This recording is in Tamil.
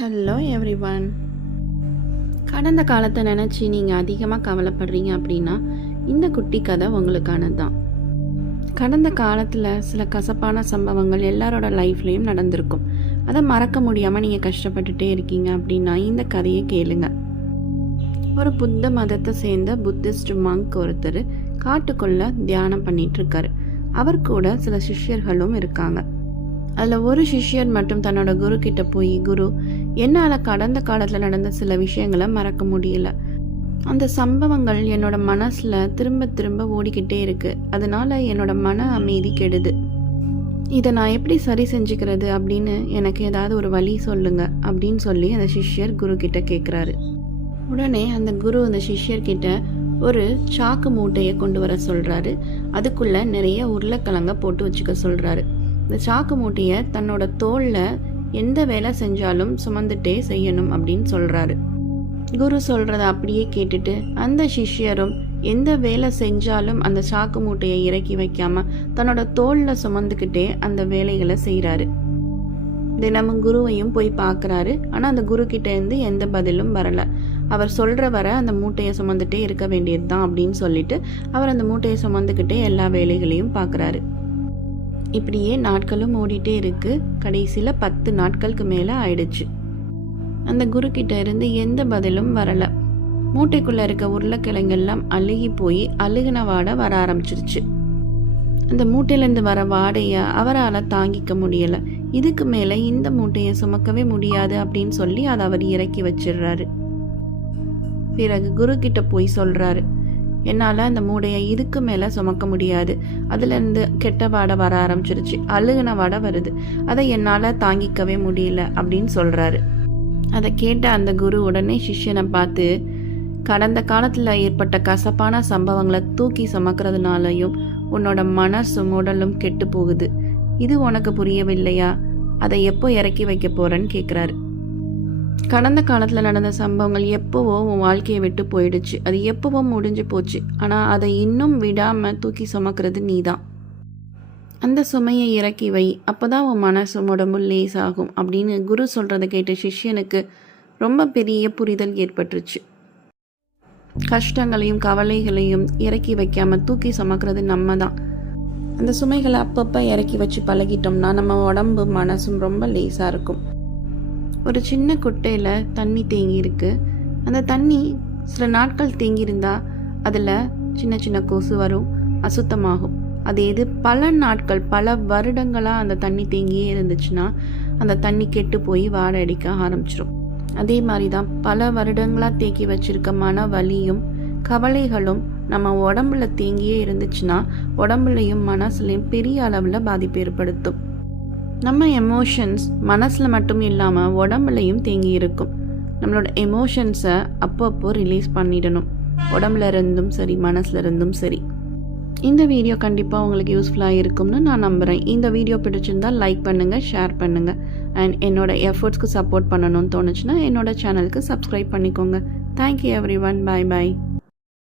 Hello everyone. கடந்த காலத்தை நினச்சி நீங்கள் அதிகமாக கவலைப்படுறீங்க அப்படின்னா இந்த குட்டி கதை உங்களுக்கானது தான். கடந்த காலத்தில் சில கசப்பான சம்பவங்கள் எல்லாரோட லைஃப்லேயும் நடந்திருக்கும். அதை மறக்க முடியாமல் நீங்கள் கஷ்டப்பட்டுட்டே இருக்கீங்க அப்படின்னா இந்த கதையை கேளுங்க. ஒரு புத்த மதத்தை சேர்ந்த புத்திஸ்ட் மங்க் ஒருத்தர் காட்டுக்குள்ளே தியானம் பண்ணிகிட்ருக்காரு. அவர் கூட சில சிஷ்யர்களும் இருக்காங்க. அதில் ஒரு சிஷ்யர் மட்டும் தன்னோட குரு கிட்ட போய், குரு, என்னால் கடந்த காலத்தில் நடந்த சில விஷயங்களை மறக்க முடியல. அந்த சம்பவங்கள் என்னோட மனசில் திரும்ப திரும்ப ஓடிக்கிட்டே இருக்கு. அதனால என்னோட மன அமைதி கெடுது. இதை நான் எப்படி சரி செஞ்சுக்கிறது அப்படின்னு எனக்கு ஏதாவது ஒரு வழி சொல்லுங்க அப்படின்னு சொல்லி அந்த சிஷ்யர் குரு கிட்ட கேட்குறாரு. உடனே அந்த குரு அந்த சிஷ்யர்கிட்ட ஒரு சாக்கு மூட்டையை கொண்டு வர சொல்கிறாரு. அதுக்குள்ளே நிறைய உருளைக்கிழங்க போட்டு வச்சுக்க சொல்கிறாரு. இந்த சாக்கு மூட்டையை தன்னோட தோளில் எந்த வேலை செஞ்சாலும் சுமந்துட்டே செய்யணும் அப்படின்னு சொல்கிறாரு. குரு சொல்கிறத அப்படியே கேட்டுட்டு அந்த சிஷ்யரும் எந்த வேலை செஞ்சாலும் அந்த சாக்கு மூட்டையை இறக்கி வைக்காம தன்னோட தோளில் சுமந்துக்கிட்டே அந்த வேலைகளை செய்கிறாரு. தினமும் குருவையும் போய் பார்க்குறாரு. ஆனால் அந்த குரு கிட்ட இருந்து எந்த பதிலும் வரலை. அவர் சொல்கிற வர அந்த மூட்டையை சுமந்துட்டே இருக்க வேண்டியது தான் அப்படின்னு சொல்லிட்டு அவர் அந்த மூட்டையை சுமந்துக்கிட்டே எல்லா வேலைகளையும் பார்க்குறாரு. இப்படியே நாட்களும் ஓடிட்டே இருக்கு. கடைசியில் 10 நாட்களுக்கு மேலே ஆயிடுச்சு. அந்த குரு கிட்ட இருந்து எந்த பதிலும் வரல. மூட்டைக்குள்ள இருக்க உருளைக்கிழங்கெல்லாம் அழுகி போய் அழுகின வாடை வர ஆரம்பிச்சிருச்சு. அந்த மூட்டையிலேருந்து வர வாடையை அவரால் தாங்கிக்க முடியலை. இதுக்கு மேலே இந்த மூட்டையை சுமக்கவே முடியாது அப்படின்னு சொல்லி அதை அவர் இறக்கி வச்சிடுறாரு. பிறகு குரு கிட்ட போய் சொல்றாரு, என்னால் அந்த மூடையை இதுக்கு மேலே சுமக்க முடியாது. அதுலேருந்து கெட்ட வாடை வர ஆரம்பிச்சிருச்சு, அழுகின வாடை வருது, அதை என்னால் தாங்கிக்கவே முடியல அப்படின்னு சொல்கிறாரு. அதை கேட்ட அந்த குரு உடனே சிஷ்யனை பார்த்து, கடந்த காலத்தில் ஏற்பட்ட கசப்பான சம்பவங்களை தூக்கி சுமக்கிறதுனாலையும் உன்னோட மனசும் உடலும் கெட்டு போகுது. இது உனக்கு புரியவில்லையா? அதை எப்போ இறக்கி வைக்க போகிறேன்னு கேட்குறாரு. கடந்த காலத்தில் நடந்த சம்பவங்கள் எப்போவோ உன் வாழ்க்கையை விட்டு போயிடுச்சு. அது எப்போவோ முடிஞ்சு போச்சு. ஆனால் அதை இன்னும் விடாமல் தூக்கி சுமக்கிறது நீ தான். அந்த சுமையை இறக்கி வை, அப்போ தான் உன் மனசும் உடம்பும் லேசாகும் அப்படின்னு குரு சொல்கிறத கேட்ட சிஷ்யனுக்கு ரொம்ப பெரிய புரிதல் ஏற்பட்டுருச்சு. கஷ்டங்களையும் கவலைகளையும் இறக்கி வைக்காமல் தூக்கி சுமக்கிறது நம்ம தான். அந்த சுமைகளை அப்பப்போ இறக்கி வச்சு பழகிட்டோம்னா நம்ம உடம்பு மனசும் ரொம்ப லேசாக இருக்கும். ஒரு சின்ன குட்டையில் தண்ணி தேங்கி இருக்கு. அந்த தண்ணி சில நாட்கள் தேங்கியிருந்தா அதில் சின்ன சின்ன கொசு வரும், அசுத்தமாகும். அது எது பல நாட்கள் பல வருடங்களாக அந்த தண்ணி தேங்கியே இருந்துச்சுன்னா அந்த தண்ணி கெட்டு போய் வாடை அடிக்க ஆரம்பிச்சிடும். அதே மாதிரி தான் பல வருடங்களாக தேக்கி வச்சிருக்க மன வலியும் கவலைகளும் நம்ம உடம்புல தேங்கியே இருந்துச்சுன்னா உடம்புலையும் மனசுலையும் பெரிய அளவில் பாதிப்பு ஏற்படுத்தும். நம்ம எமோஷன்ஸ் மனசில் மட்டும் இல்லாமல் உடம்புலையும் தேங்கி இருக்கும். நம்மளோட எமோஷன்ஸை அப்பப்போ ரிலீஸ் பண்ணிடணும், உடம்புல இருந்தும் சரி மனசில் இருந்தும் சரி. இந்த வீடியோ கண்டிப்பாக உங்களுக்கு யூஸ்ஃபுல்லாக இருக்கும்னு நான் நம்புகிறேன். இந்த வீடியோ பிடிச்சிருந்தால் லைக் பண்ணுங்கள், ஷேர் பண்ணுங்கள். அண்ட் என்னோட எஃபர்ட்ஸ்க்கு சப்போர்ட் பண்ணணும்னு தோணுச்சுன்னா என்னோட சேனலுக்கு சப்ஸ்கிரைப் பண்ணிக்கோங்க. Thank you everyone. பாய் பாய்.